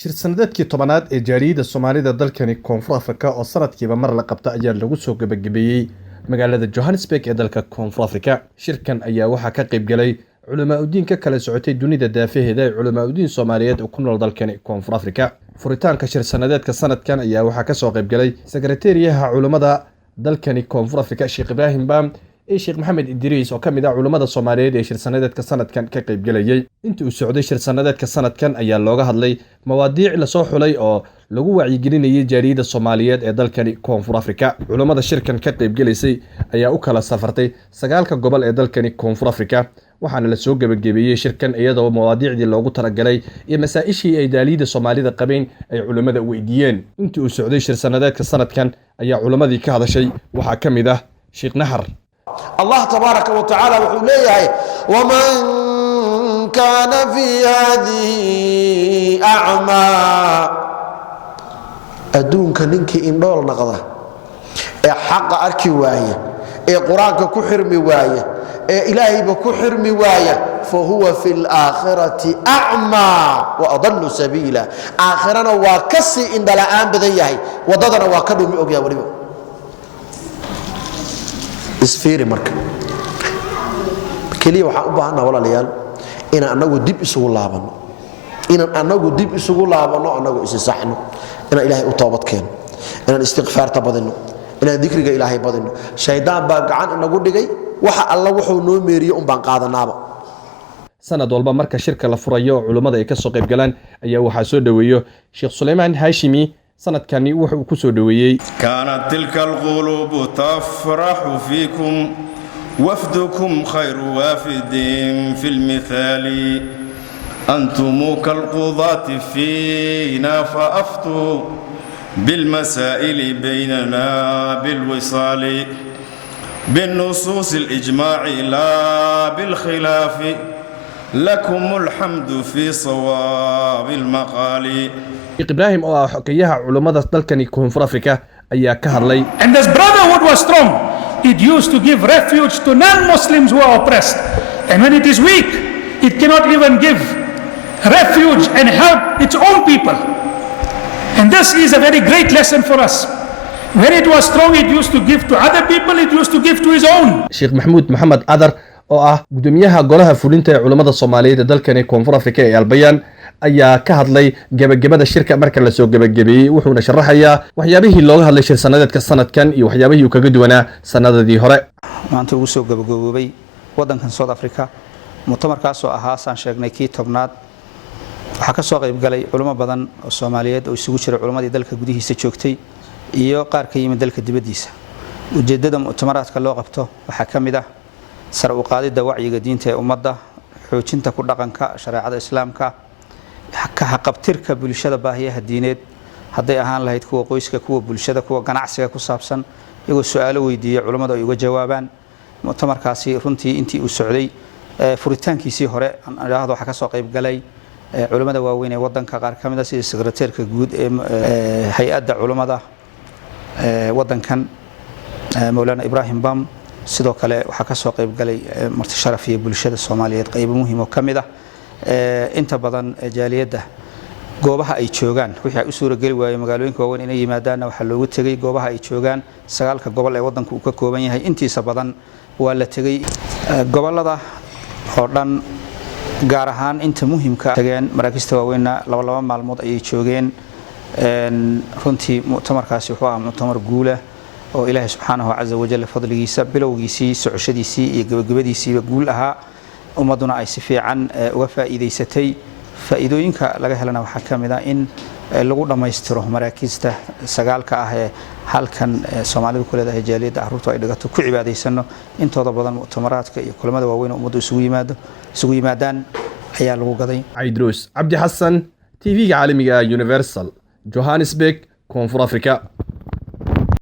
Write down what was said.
shir sanadeedkii tobanaad ee jaariyadda Soomaalida dalkani Koonfur Afrika oo sanadkiiba mar la qabta ayaa lagu soo gabagabeeyay magaalada Johannesburg ee dalka Koonfur Afrika. Shirkan ayaa waxaa ka qayb galay culimo ka kala socotay dunida daafaheeda ee culimo Soomaaliyeed oo ku nool dalkani Koonfur Afrika. Furitaanka shir sanadeedka sanadkan ayaa waxaa ka soo qayb galay sekretariyaha culimada dalkani Koonfur Afrika Sheikh Ibrahim Bam Sheikh Maxamed Idriis oo kamid ah culimada Soomaaliyeed ee shir sanadeedka sanadkan ka qayb galayay. Intii uu socday shir sanadeedka sanadkan ayaa looga hadlay mawaadiic la soo xulay oo lagu wacyigelinayay jaariyadda Soomaaliyeed ee dalkani Koonfur Afrika. Culimada shirkan ka qayb galaysay ayaa u kala safartay 9 gobol ee dalkani Koonfur Afrika, waxaana la soo gabagabeeyay shirkan iyadoo mawaadiicdii loogu talagalay iyo masaa'ishii ay jaariyadda Soomaalida qabeen ay culimada weydiiyeen. Intii uu socday shir sanadeedka sanadkan ayaa culimadii ka hadashay waxaa kamid ah Sheikh Nahar. الله تبارك وتعالى وحوليه ومن كان في هذه أعمى أدونك ننكي إندول نقضة حق أركي واية قرآنك كحرمي واية إلهي بكحرمي واية فهو في الآخرة أعمى وأضل سبيلا آخرنا وكسي إن دلعان بذيه وضدنا وكدو مئوكيا وريبو isfiiri marka kaliya waxa u baahanaa walaalayaal in anagu dib isugu laabano anagu isaxno in ilaahay u toobad keeno in istighfaarta badino in dhikriga ilaahay badino shaydaan baa gacan inagu dhigay waxa alla wuxuu noo meeriyo baan qaadanaaba. sanad walba marka shirka la furayo culimada ay ka soo qayb galaan ayaa waxa soo dhaweeyo Sheikh Suleyman Hashimi. sanadkani wuxuu ku soo dhaweeyay كانت تلك القلوب تفرح فيكم وفدكم خير وافد في المثال أنتم كالقضاة فينا فأفتوا بالمسائل بيننا بالوصال بالنصوص الإجماع لا بالخلاف لكم الحمد في صواب المقال. Ibrahim oo ah xogeyaha culimada dalkani Koonfur Afrika ayaa ka hadlay. And this brotherhood was strong. It used to give refuge to non-Muslims who are oppressed. And when it is weak, it cannot even give refuge and help its own people. And this is a very great lesson for us. When it was strong, it used to give to other people, it used to give to his own. Sheikh Mahmoud Mohamed Adar oo ah gudoomiyaha golaha fulinta ee culimada Soomaaliyeed ee dalkani Koonfur Afrika ee Albayaan ayaa ka hadlay gabagabada shirka marka la soo gabagabeeyay wuxuuna sharaxayaa waxyaabihii looga hadlay shir sanadeedka sanadkan iyo waxyaabihii uu kaga duwanaa sanadadii hore. maanta ugu soo gabagaboobay wadankan South Africa mutamarkaas oo ahaa saan sheegnay kii tobnaad waxa ka soo qayb galay culimo badan oo Soomaaliyeed oo isugu jira culimadii dalka gudihiisa joogtay iyo qaar ka yimid dalka dibadiisa. ujeedada mutamaraadka loo qabto waxa kamid ah sar u qaadida wacyiga diinta ee ummadda, xoojinta ku dhaqanka shariicada islaamka, ka haqabtirka bulshada baahiyaha diineed haday ahaan lahayd kuwa qoyska, kuwa bulshada, kuwa ganacsiga ku saabsan, iyagoo su'aalo weydiiya culimada ay uga jawaabaan. mutamarkaasi runtii intii uu socday furitaankiisii hore aan raahdo waxa ka soo qayb galay culimada waaweyn ee wadanka qaar kamid ah sida sekretarka guud ee hay'adda culimada wadankan Mawlana Ibrahim Bam. sidoo kale waxa ka soo qayb galay marti sharaf iyo bulshada Soomaaliyeed qayb muhiim oo kamid ah inta badan jaaliyadda goobaha ay joogaan wixii ay u suura gali waayeen magaalooyinka waaweyn inay yimaadaan waxa loogu tagay goobaha ay joogaan 9 gobol ee wadanku uu ka kooban yahay intiisa badan waa la tagay gobolada oo dhan gaar ahaan inta muhiimka tageen maraakista waaweyn laba maalmood ay joogeen runtii mutamarkaasi wuxuu ahaa mutamar guula oo Ilaahay subhanahu wa ta'ala wajalla fadligiisa bilowgiisii socodkiisii iyo gabagabadiisii guul ahaa ummaduna ay si fiican uga faa'iideysatay. faa'iidooyinka laga helana waxa kamid ah in lagu dhameystiro maraakista 9 ah ee halkan Soomaalidu ku leedahay jaaliyadda carruurtu ay dhigato ku cibaadaysano intooda badan mutamaraadka iyo kulamada waaweyn oo ummaddu isugu yimaadaan ayaa lagu gaday. Aidrus Abdi Hassan TV-ga caalamiga Universal Johannesburg Koonfur Afrika.